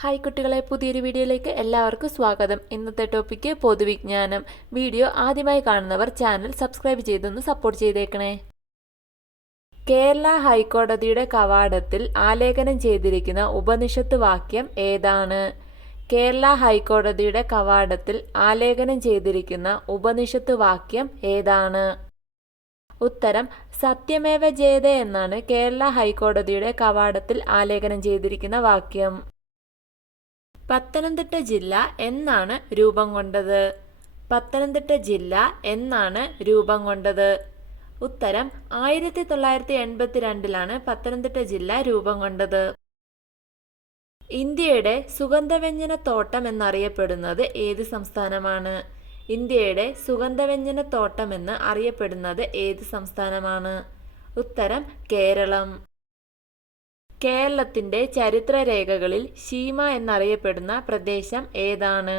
Hi കുട്ടികളെ പുതിയൊരു വീഡിയോയിലേക്ക് എല്ലാവർക്കും സ്വാഗതം. ഇന്നത്തെ ടോപ്പിക്ക് പൊതുവിജ്ഞാനം. വീഡിയോ ആദ്യമായി കാണുന്നവർ ചാനൽ സബ്സ്ക്രൈബ് ചെയ്തൊന്ന് സപ്പോർട്ട് ചെയ്തേക്കണേ. കേരള ഹൈക്കോടതിയുടെ കവാടത്തിൽ ആലേഖനം ചെയ്തിരിക്കുന്ന ഉപനിഷത്ത് വാക്യം ഏതാണ്? കേരള ഹൈക്കോടതിയുടെ കവാടത്തിൽ ആലേഖനം ചെയ്തിരിക്കുന്ന ഉപനിഷത്ത് വാക്യം ഏതാണ്? ഉത്തരം സത്യമേവ ജയതേ എന്നാണ് കേരള ഹൈക്കോടതിയുടെ കവാടത്തിൽ ആലേഖനം ചെയ്തിരിക്കുന്ന വാക്യം. പത്തനംതിട്ട ജില്ല എന്നാണ് രൂപം കൊണ്ടത്. പത്തനംതിട്ട ജില്ല എന്നാണ് രൂപം കൊണ്ടത്. ഉത്തരം ആയിരത്തി തൊള്ളായിരത്തി എൺപത്തിരണ്ടിലാണ് പത്തനംതിട്ട ജില്ല രൂപം കൊണ്ടത്. ഇന്ത്യയുടെ സുഗന്ധവ്യഞ്ജന തോട്ടം എന്നറിയപ്പെടുന്നത് ഏത് സംസ്ഥാനമാണ്? ഇന്ത്യയുടെ സുഗന്ധവ്യഞ്ജന തോട്ടം എന്ന് അറിയപ്പെടുന്നത് ഏത് സംസ്ഥാനമാണ്? ഉത്തരം കേരളം. കേരളത്തിന്റെ ചരിത്രരേഖകളിൽ ശീമ എന്നറിയപ്പെടുന്ന പ്രദേശം ഏതാണ്?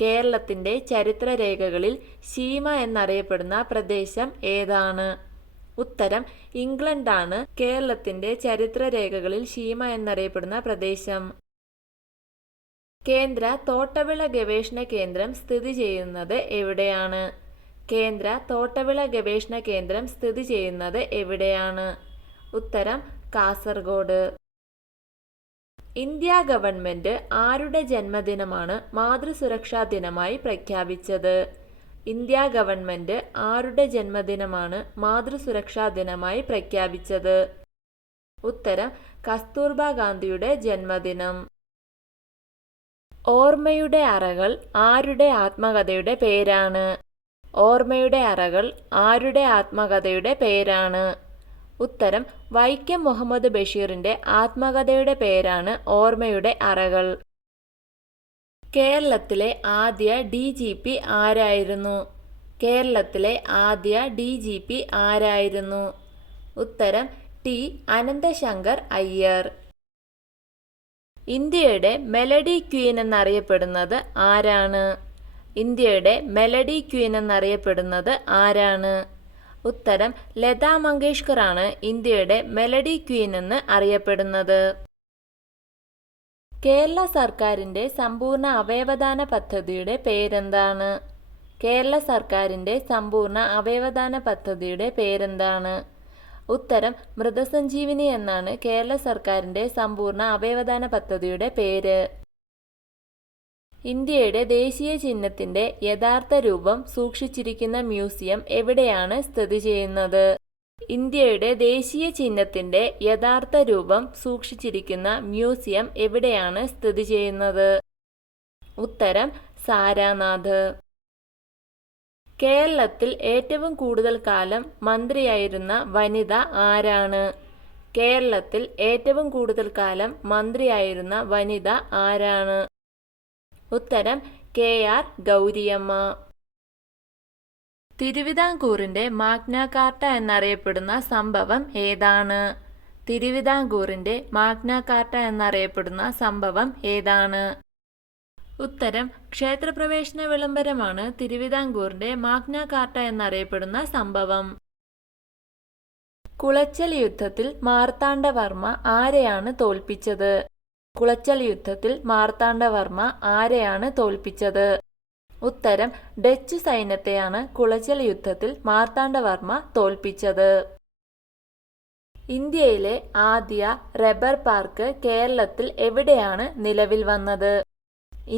കേരളത്തിന്റെ ചരിത്രരേഖകളിൽ ശീമ എന്നറിയപ്പെടുന്ന പ്രദേശം ഏതാണ്? ഉത്തരം ഇംഗ്ലണ്ടാണ് കേരളത്തിന്റെ ചരിത്രരേഖകളിൽ ശീമ എന്നറിയപ്പെടുന്ന പ്രദേശം. കേന്ദ്ര തോട്ടവിള ഗവേഷണ കേന്ദ്രം സ്ഥിതി ചെയ്യുന്നത് എവിടെയാണ്? കേന്ദ്ര തോട്ടവിള ഗവേഷണ കേന്ദ്രം സ്ഥിതി ചെയ്യുന്നത് എവിടെയാണ്? ഉത്തരം കാസർഗോഡ്. ഇന്ത്യ ഗവൺമെന്റ് ആരുടെ ജന്മദിനമാണ് മാതൃസുരക്ഷാ ദിനമായി പ്രഖ്യാപിച്ചത്? ഇന്ത്യ ഗവൺമെന്റ് ആരുടെ ജന്മദിനമാണ് മാതൃസുരക്ഷാ ദിനമായി പ്രഖ്യാപിച്ചത്? ഉത്തരം കസ്തൂർബ ഗാന്ധിയുടെ ജന്മദിനം. ഓർമ്മയുടെ അറകൾ ആരുടെ ആത്മകഥയുടെ പേരാണ്? ഓർമ്മയുടെ അറകൾ ആരുടെ ആത്മകഥയുടെ പേരാണ്? ഉത്തരം വൈക്കം മുഹമ്മദ് ബഷീറിന്റെ ആത്മകഥയുടെ പേരാണ് ഓർമ്മയുടെ അറകൾ. കേരളത്തിലെ ആദ്യ ഡി ജി പി ആരായിരുന്നു? കേരളത്തിലെ ആദ്യ ഡി ജി പി ആരായിരുന്നു? ഉത്തരം ടി അനന്തശങ്കർ അയ്യർ. ഇന്ത്യയുടെ മെലഡി ക്വീൻ എന്നറിയപ്പെടുന്നത് ആരാണ്? ഇന്ത്യയുടെ മെലഡി ക്വീൻ എന്നറിയപ്പെടുന്നത് ആരാണ്? ഉത്തരം ലതാ മങ്കേഷ്കർ ആണ് ഇന്ത്യയുടെ മെലഡി ക്വീൻ എന്ന് അറിയപ്പെടുന്നത്. കേരള സർക്കാരിന്റെ സമ്പൂർണ അവയവദാന പദ്ധതിയുടെ പേരെന്താണ്? കേരള സർക്കാരിന്റെ സമ്പൂർണ അവയവദാന പദ്ധതിയുടെ പേരെന്താണ്? ഉത്തരം മൃതസഞ്ജീവിനി എന്നാണ് കേരള സർക്കാരിന്റെ സമ്പൂർണ അവയവദാന പദ്ധതിയുടെ പേര്. ഇന്ത്യയുടെ ദേശീയ ചിഹ്നത്തിന്റെ യഥാർത്ഥ രൂപം സൂക്ഷിച്ചിരിക്കുന്ന മ്യൂസിയം എവിടെയാണ് സ്ഥിതി ചെയ്യുന്നത്? ഇന്ത്യയുടെ ദേശീയ ചിഹ്നത്തിന്റെ യഥാർത്ഥ രൂപം സൂക്ഷിച്ചിരിക്കുന്ന മ്യൂസിയം എവിടെയാണ് സ്ഥിതി ചെയ്യുന്നത്? ഉത്തരം സാരാനാഥ്. കേരളത്തിൽ ഏറ്റവും കൂടുതൽ കാലം മന്ത്രിയായിരുന്ന വനിത ആരാണ്? കേരളത്തിൽ ഏറ്റവും കൂടുതൽ കാലം മന്ത്രിയായിരുന്ന വനിത ആരാണ്? ഉത്തരം കെ ആർ ഗൗരിയമ്മ. തിരുവിതാംകൂറിന്റെ മാഗ്നാകാർട്ട എന്നറിയപ്പെടുന്ന സംഭവം ഏതാണ്? തിരുവിതാംകൂറിന്റെ മാഗ്നാകാർട്ട എന്നറിയപ്പെടുന്ന സംഭവം ഏതാണ്? ഉത്തരം ക്ഷേത്രപ്രവേശന വിളംബരമാണ് തിരുവിതാംകൂറിന്റെ മാഗ്നാകാർട്ട എന്നറിയപ്പെടുന്ന സംഭവം. കുളച്ചൽ യുദ്ധത്തിൽ മാർത്താണ്ഡവർമ്മ ആരെയാണ് തോൽപ്പിച്ചത്? കുളച്ചൽ യുദ്ധത്തിൽ മാർത്താണ്ഡവർമ്മ ആരെയാണ് തോൽപ്പിച്ചത്? ഉത്തരം ഡച്ച് സൈന്യത്തെയാണ് കുളച്ചൽ യുദ്ധത്തിൽ മാർത്താണ്ഡവർമ്മ തോൽപ്പിച്ചത്. ഇന്ത്യയിലെ ആദ്യ റബ്ബർ പാർക്ക് കേരളത്തിൽ എവിടെയാണ് നിലവിൽ വന്നത്?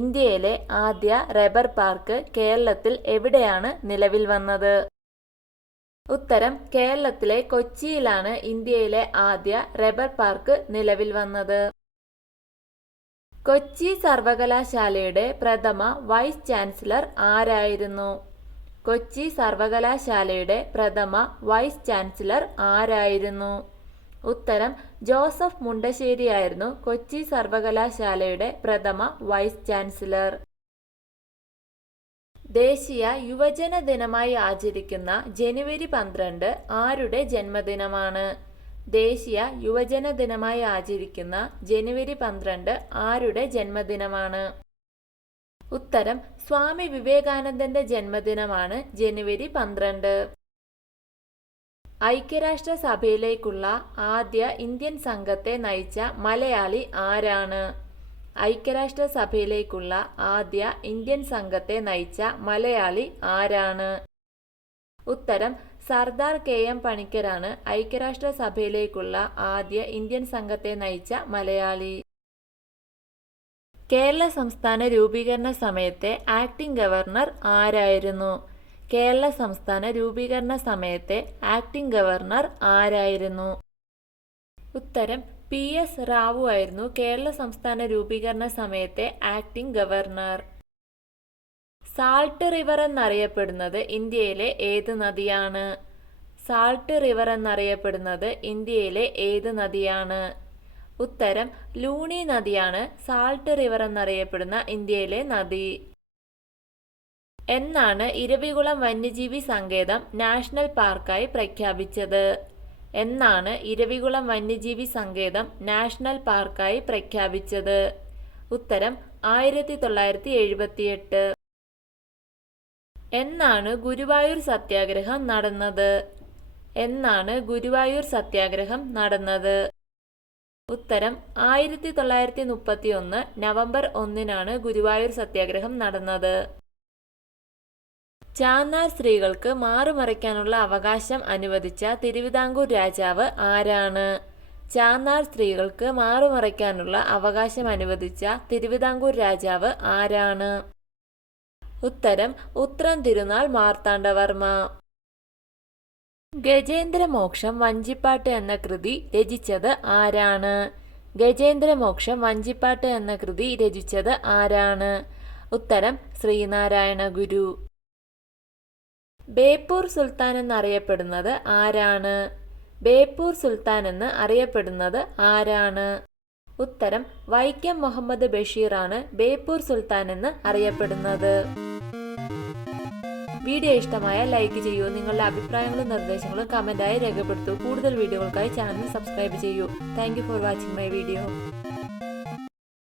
ഇന്ത്യയിലെ ആദ്യ റബ്ബർ പാർക്ക് കേരളത്തിൽ എവിടെയാണ് നിലവിൽ വന്നത്? ഉത്തരം കേരളത്തിലെ കൊച്ചിയിലാണ് ഇന്ത്യയിലെ ആദ്യ റബ്ബർ പാർക്ക് നിലവിൽ വന്നത്. കൊച്ചി സർവകലാശാലയുടെ പ്രഥമ വൈസ് ചാൻസലർ ആരായിരുന്നു? കൊച്ചി സർവകലാശാലയുടെ പ്രഥമ വൈസ് ചാൻസലർ ആരായിരുന്നു? ഉത്തരം ജോസഫ് മുണ്ടശ്ശേരിയായിരുന്നു കൊച്ചി സർവകലാശാലയുടെ പ്രഥമ വൈസ് ചാൻസലർ. ദേശീയ യുവജന ദിനമായി ആചരിക്കുന്ന ജനുവരി പന്ത്രണ്ട് ആരുടെ ജന്മദിനമാണ്? ദേശീയ യുവജന ദിനമായി ആചരിക്കുന്ന ജനുവരി പന്ത്രണ്ട് ആരുടെ ജന്മദിനമാണ്? ഉത്തരം സ്വാമി വിവേകാനന്ദന്റെ ജന്മദിനമാണ് ജനുവരി പന്ത്രണ്ട്. ഐക്യരാഷ്ട്ര സഭയിലേക്കുള്ള ആദ്യ ഇന്ത്യൻ സംഘത്തെ നയിച്ച മലയാളി ആരാണ്? ഐക്യരാഷ്ട്രസഭയിലേക്കുള്ള ആദ്യ ഇന്ത്യൻ സംഘത്തെ നയിച്ച മലയാളി ആരാണ്? ഉത്തരം സർദാർ കെ എം പണിക്കരാണ് ഐക്യരാഷ്ട്ര സഭയിലേക്കുള്ള ആദ്യ ഇന്ത്യൻ സംഘത്തെ നയിച്ച മലയാളി. കേരള സംസ്ഥാന രൂപീകരണ സമയത്തെ ആക്ടിംഗ് ഗവർണർ ആരായിരുന്നു? കേരള സംസ്ഥാന രൂപീകരണ സമയത്തെ ആക്ടിംഗ് ഗവർണർ ആരായിരുന്നു? ഉത്തരം പി എസ് റാവു ആയിരുന്നു കേരള സംസ്ഥാന രൂപീകരണ സമയത്തെ ആക്ടിംഗ് ഗവർണർ. സാൾട്ട് റിവർ എന്നറിയപ്പെടുന്നത് ഇന്ത്യയിലെ ഏത് നദിയാണ്? സാൾട്ട് റിവർ എന്നറിയപ്പെടുന്നത് ഇന്ത്യയിലെ ഏത് നദിയാണ്? ഉത്തരം ലൂണി നദിയാണ്. സാൾട്ട് റിവർ എന്നറിയപ്പെടുന്ന ഇന്ത്യയിലെ നദി. എന്നാണ് ഇരവികുളം വന്യജീവി സങ്കേതം നാഷണൽ പാർക്കായി പ്രഖ്യാപിച്ചത്. എന്നാണ് ഇരവികുളം വന്യജീവി സങ്കേതം നാഷണൽ പാർക്കായി പ്രഖ്യാപിച്ചത്. ഉത്തരം ആയിരത്തി തൊള്ളായിരത്തി എഴുപത്തിയെട്ട് എന്നാണ് ഗുരുവായൂർ സത്യാഗ്രഹം നടന്നത്. എന്നാണ് ഗുരുവായൂർ സത്യാഗ്രഹം നടന്നത്. ഉത്തരം ആയിരത്തി തൊള്ളായിരത്തി മുപ്പത്തി ഒന്ന് നവംബർ ഒന്നിനാണ് ഗുരുവായൂർ സത്യാഗ്രഹം നടന്നത്. ചാന്നാർ സ്ത്രീകൾക്ക് മാറുമറയ്ക്കാനുള്ള അവകാശം അനുവദിച്ച തിരുവിതാംകൂർ രാജാവ് ആരാണ്? ചാന്നാർ സ്ത്രീകൾക്ക് മാറുമറയ്ക്കാനുള്ള അവകാശം അനുവദിച്ച തിരുവിതാംകൂർ രാജാവ് ആരാണ്? ഉത്തരം ഉത്രം തിരുനാൾ മാർത്താണ്ഡവർമ്മ. ഗജേന്ദ്രമോക്ഷം വഞ്ചിപ്പാട്ട് എന്ന കൃതി രചിച്ചത് ആരാണ്? ഗജേന്ദ്രമോക്ഷം വഞ്ചിപ്പാട്ട് എന്ന കൃതി രചിച്ചത് ആരാണ്? ഉത്തരം ശ്രീനാരായണ ഗുരു. ബേപ്പൂർ സുൽത്താൻ എന്നറിയപ്പെടുന്നത് ആരാണ്? ബേപ്പൂർ സുൽത്താൻ എന്ന് അറിയപ്പെടുന്നത് ആരാണ്? ഉത്തരം വൈക്കം മുഹമ്മദ് ബഷീറാണ് ബേപ്പൂർ സുൽത്താൻ എന്ന് അറിയപ്പെടുന്നത്. വീഡിയോ ഇഷ്ടമായ ലൈക്ക് ചെയ്യൂ. നിങ്ങളുടെ അഭിപ്രായങ്ങളും നിർദ്ദേശങ്ങളും കമന്റായി രേഖപ്പെടുത്തൂ. കൂടുതൽ വീഡിയോകൾക്കായി ചാനൽ സബ്സ്ക്രൈബ് ചെയ്യൂ. Thank for watching my video